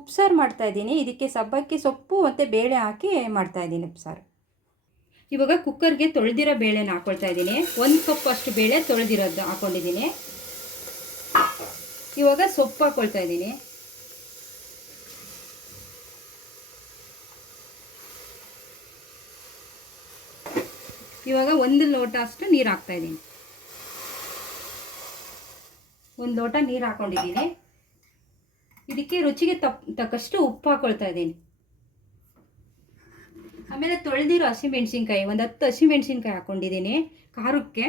ಉಪ್ಸಾರು ಮಾಡ್ತಾಯಿದ್ದೀನಿ. ಇದಕ್ಕೆ ಸಬ್ಬಕ್ಕಿ ಸೊಪ್ಪು ಮತ್ತು ಬೇಳೆ ಹಾಕಿ ಮಾಡ್ತಾಯಿದ್ದೀನಿ ಉಪ್ಸಾರು. ಇವಾಗ ಕುಕ್ಕರ್ಗೆ ತೊಳೆದಿರೋ ಬೇಳೆನ ಹಾಕ್ಕೊಳ್ತಾ ಇದ್ದೀನಿ. 1 ಕಪ್ ಅಷ್ಟು ಬೇಳೆ ತೊಳೆದಿರೋದು ಹಾಕ್ಕೊಂಡಿದ್ದೀನಿ. ಇವಾಗ ಸೊಪ್ಪು ಹಾಕ್ಕೊಳ್ತಾ ಇದ್ದೀನಿ. ಇವಾಗ 1 ಲೋಟ ಅಷ್ಟು ನೀರು ಹಾಕ್ತಾಯಿದ್ದೀನಿ. 1 ಲೋಟ ನೀರು ಹಾಕ್ಕೊಂಡಿದ್ದೀನಿ. ಇದಕ್ಕೆ ರುಚಿಗೆ ತಕ್ಕಷ್ಟು ಉಪ್ಪು ಹಾಕ್ಕೊಳ್ತಾ ಇದ್ದೀನಿ. ಆಮೇಲೆ ತೊಳೆದಿರೋ ಹಸಿಮೆಣ್ಸಿನ್ಕಾಯಿ 10 ಹಸಿಮೆಣ್ಸಿನ್ಕಾಯಿ ಹಾಕ್ಕೊಂಡಿದ್ದೀನಿ ಖಾರಕ್ಕೆ.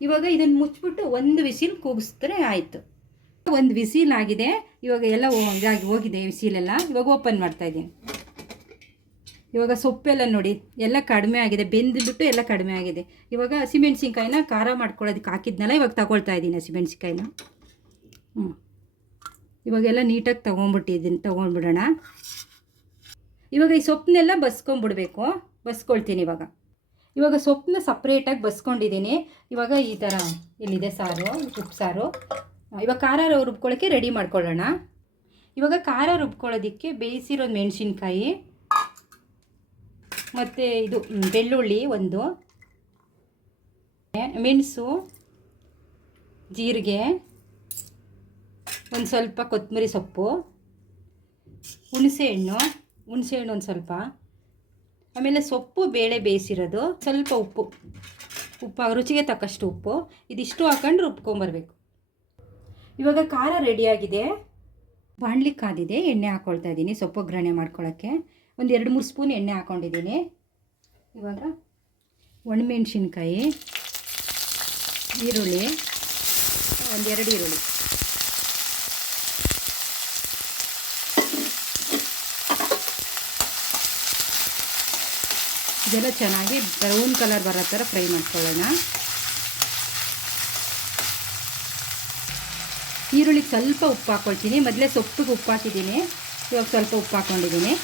ಇವಾಗ ಇದನ್ನು ಮುಚ್ಚಿಬಿಟ್ಟು 1 ವಿಸಿಲ್ ಕೂಗಿಸಿದ್ರೆ ಆಯಿತು. 1 ವಿಸಿಲ್ ಆಗಿದೆ. ಇವಾಗ ಎಲ್ಲ ಹೋಗಿದೆ ವಿಸಿಲೆಲ್ಲ. ಇವಾಗ ಓಪನ್ ಮಾಡ್ತಾಯಿದ್ದೀನಿ. ಇವಾಗ ಸೊಪ್ಪೆಲ್ಲ ನೋಡಿ ಎಲ್ಲ ಕಡಿಮೆ ಆಗಿದೆ, ಬೆಂದುಬಿಟ್ಟು ಎಲ್ಲ ಕಡಿಮೆ ಆಗಿದೆ. ಇವಾಗ ಹಸಿಮೆಣ್ಸಿನ್ಕಾಯಿನ ಖಾರ ಮಾಡ್ಕೊಳ್ಳೋದಕ್ಕೆ ಹಾಕಿದ್ನಲ್ಲ, ಇವಾಗ ತಗೊಳ್ತಾ ಇದ್ದೀನಿ ಹಸಿಮೆಣ್ಸಿನ್ಕಾಯಿನ. ಇವಾಗೆಲ್ಲ ನೀಟಾಗಿ ತೊಗೊಂಡ್ಬಿಡೋಣ. ಇವಾಗ ಈ ಸೊಪ್ಪನ್ನೆಲ್ಲ ಬಸ್ಕೊಂಡ್ಬಿಡ್ಬೇಕು. ಬಸ್ಕೊಳ್ತೀನಿ ಇವಾಗ ಸೊಪ್ಪನ್ನ ಸಪ್ರೇಟಾಗಿ ಬಸ್ಕೊಂಡಿದ್ದೀನಿ. ಇವಾಗ ಈ ಥರ ಇಲ್ಲಿದೆ ಸಾರು, ಉಪ್ಸಾರು. ಇವಾಗ ಖಾರ ರುಬ್ಕೊಳ್ಳೋಕ್ಕೆ ರೆಡಿ ಮಾಡ್ಕೊಳ್ಳೋಣ. ಇವಾಗ ಖಾರ ರುಬ್ಕೊಳ್ಳೋದಕ್ಕೆ ಬೇಯಿಸಿರೋದು ಮೆಣಸಿನ್ಕಾಯಿ ಮತ್ತು ಇದು ಬೆಳ್ಳುಳ್ಳಿ 1, ಮೆಣಸು, ಜೀರಿಗೆ, ಒಂದು ಸ್ವಲ್ಪ ಕೊತ್ತಂಬರಿ ಸೊಪ್ಪು, ಹುಣಸೆಹಣ್ಣು ಒಂದು ಸ್ವಲ್ಪ, ಆಮೇಲೆ ಸೊಪ್ಪು ಬೇಳೆ ಬೇಯಿಸಿರೋದು, ಸ್ವಲ್ಪ ಉಪ್ಪು ರುಚಿಗೆ ತಕ್ಕಷ್ಟು ಉಪ್ಪು. ಇದಿಷ್ಟು ಹಾಕೊಂಡು ರುಬ್ಕೊಂಬರ್ಬೇಕು. ಇವಾಗ ಖಾರ ರೆಡಿಯಾಗಿದೆ. ಬಾಣಲಿ ಕಾದಿದೆ. ಎಣ್ಣೆ ಹಾಕ್ಕೊಳ್ತಾ ಇದ್ದೀನಿ ಸೊಪ್ಪು ಒಗ್ಗರಣೆ ಮಾಡ್ಕೊಳ್ಳೋಕ್ಕೆ. ಒಂದು 2-3 ಸ್ಪೂನ್ ಎಣ್ಣೆ ಹಾಕ್ಕೊಂಡಿದ್ದೀನಿ. ಇವಾಗ ಒಣಮೆಣ್ಸಿನ್ಕಾಯಿ, ಈರುಳ್ಳಿ, 2 ಈರುಳ್ಳಿ, ಇದೆಲ್ಲ ಚೆನ್ನಾಗಿ ಬ್ರೌನ್ ಕಲರ್ ಬರೋ ಥರ ಫ್ರೈ ಮಾಡ್ಕೊಳ್ಳೋಣ. ಈರುಳ್ಳಿಗೆ ಸ್ವಲ್ಪ ಉಪ್ಪು ಹಾಕ್ಕೊಳ್ತೀನಿ. ಮೊದಲೇ ಸೊಪ್ಪಿಗೆ ಉಪ್ಪು ಹಾಕಿದ್ದೀನಿ. ಇವಾಗ ಸ್ವಲ್ಪ ಉಪ್ಪು ಹಾಕ್ಕೊಂಡಿದ್ದೀನಿ.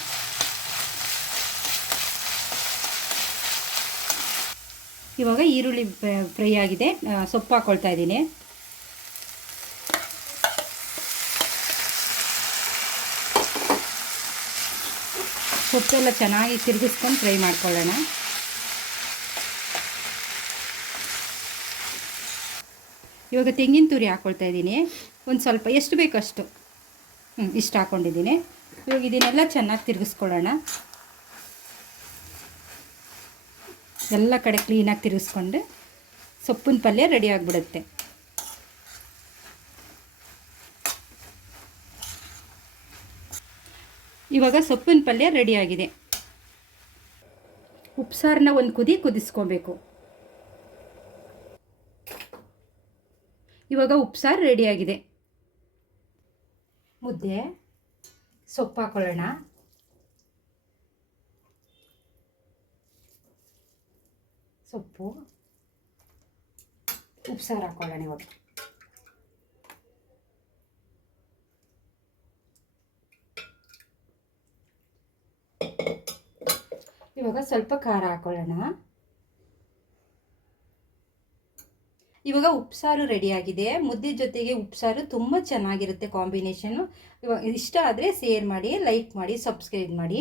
ಇವಾಗ ಈರುಳ್ಳಿ ಫ್ರೈ ಆಗಿದೆ. ಸೊಪ್ಪು ಹಾಕ್ಕೊಳ್ತಾ ಇದ್ದೀನಿ. ಸೊಪ್ಪೆಲ್ಲ ಚೆನ್ನಾಗಿ ತಿರುಗಿಸ್ಕೊಂಡು ಫ್ರೈ ಮಾಡ್ಕೊಳ್ಳೋಣ. ಇವಾಗ ತೆಂಗಿನ ತುರಿ ಹಾಕ್ಕೊಳ್ತಾ ಇದ್ದೀನಿ. ಒಂದು ಸ್ವಲ್ಪ ಎಷ್ಟು ಬೇಕಷ್ಟು ಇಷ್ಟು ಹಾಕ್ಕೊಂಡಿದ್ದೀನಿ. ಇವಾಗ ಇದನ್ನೆಲ್ಲ ಚೆನ್ನಾಗಿ ತಿರುಗಿಸ್ಕೊಳ್ಳೋಣ. ಎಲ್ಲ ಕಡೆ ಕ್ಲೀನಾಗಿ ತಿರುಗಿಸ್ಕೊಂಡು ಸೊಪ್ಪಿನ ಪಲ್ಯ ರೆಡಿ ಆಗಿಬಿಡುತ್ತೆ. ಇವಾಗ ಸೊಪ್ಪಿನ ಪಲ್ಯ ರೆಡಿಯಾಗಿದೆ. ಉಪ್ಸಾರನ್ನ ಒಂದು ಕುದಿಸ್ಕೊಬೇಕು. ಇವಾಗ ಉಪ್ಸಾರು ರೆಡಿಯಾಗಿದೆ. ಮುದ್ದೆ ಸೊಪ್ಪು ಹಾಕೊಳ್ಳೋಣ. ಸೊಪ್ಪು ಉಪ್ಸಾರು ಹಾಕೊಳ್ಳೋಣ. ಇವಾಗ ಸ್ವಲ್ಪ ಖಾರ ಹಾಕೊಳ್ಳೋಣ. ಇವಾಗ ಉಪ್ಸಾರು ರೆಡಿಯಾಗಿದೆ. ಮುದ್ದೆ ಜೊತೆಗೆ ಉಪ್ಸಾರು ತುಂಬ ಚೆನ್ನಾಗಿರುತ್ತೆ ಕಾಂಬಿನೇಷನ್ನು. ಇವಾಗ ಇಷ್ಟ ಆದರೆ ಶೇರ್ ಮಾಡಿ, ಲೈಕ್ ಮಾಡಿ, ಸಬ್ಸ್ಕ್ರೈಬ್ ಮಾಡಿ.